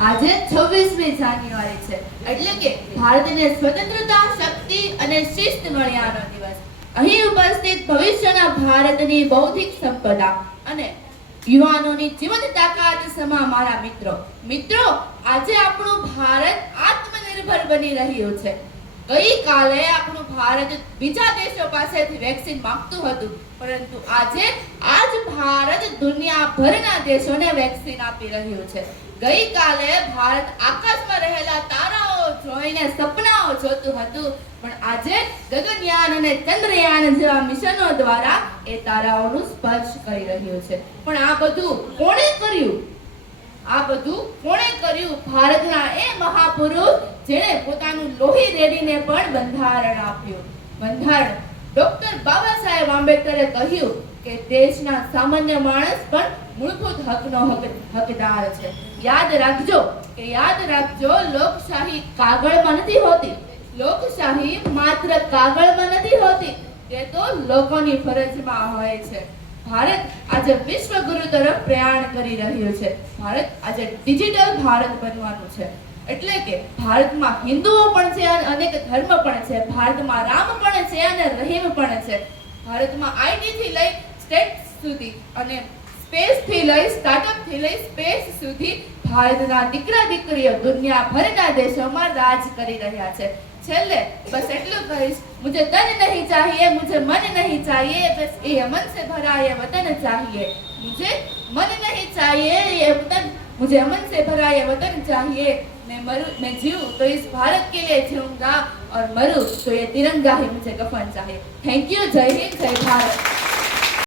આજે 26મી જાન્યુઆરી છે, એટલે કે ભારતને સ્વતંત્રતા, શક્તિ અને શિસ્ત મળ્યાનો દિવસ. અહીં ઉપસ્થિત ભવિષ્યના ભારતની બૌદ્ધિક સંપદા અને યુવાનોની જીવંત તાકાત સમા મારા મિત્રો, આજે આપણું ભારત આત્મનિર્ભર બની રહ્યું છે. ગઈકાલે આપણું ભારત બીજા દેશો પાસેથી વેક્સિન માંગતું હતું, પરંતુ આજે આજ ભારત દુનિયાભરના દેશોને વેક્સિન આપી રહ્યું છે. ગઈકાલે ભારત આકાશમાં રહેલા તારાઓ જોઈને સપનાઓ જોતું હતું, પણ આજે ગગનયાન અને ચંદ્રયાન જેવા મિશનો દ્વારા એ તારાઓનું સ્પર્શ કરી રહ્યું છે. પણ આ બધું કોણે કર્યું? ભારતના એ મહાપુરુષ જેણે પોતાનું લોહી રેડીને પણ બંધારણ આપ્યું. બંધારણ ડોક્ટર બાબા સાહેબ આંબેડકરે કહ્યું કે દેશના સામાન્ય માણસ પણ મૂળભૂત હકનો હકદાર છે. યાદ રાખજો, લોકશાહી કાગળમાં નથી હોતી. લોકશાહી માત્ર કાગળમાં નથી હોતી, તે તો લોકોની ફરજમાં હોય છે. ભારત આજે વિશ્વ ગુરુ તરફ પ્રયાણ કરી રહ્યું છે. ભારત આજે ડિજિટલ ભારત બનવાનું છે. એટલે કે ભારતમાં હિન્દુઓ પણ છે અને અનેક ધર્મ પણ છે. ભારતમાં રામ પણ છે અને રહીમ પણ છે. ભારતમાં આઈટી થી લઈ સ્ટેટ સુધી અને સ્પેસ થી લઈ સ્ટાર્ટઅપ થી લઈ સ્પેસ સુધી ભારતના દીકરા દીકરીઓ દુનિયાભરના દેશોમાં રાજ કરી રહ્યા છે. છેલ્લે બસ એટલું કહીશ, મુझे तन नहीं चाहिए, मुझे मन नहीं चाहिए, बस ये मन से भरा ये वतन चाहिए. मुझे मन से भरा ये वतन चाहिए. मैं जीऊं तो इस भारत के लिए जीऊंगा और मरूं तो ये तिरंगा ही मुझे कफन चाहिए. Thank you. जय हिंद, जय भारत.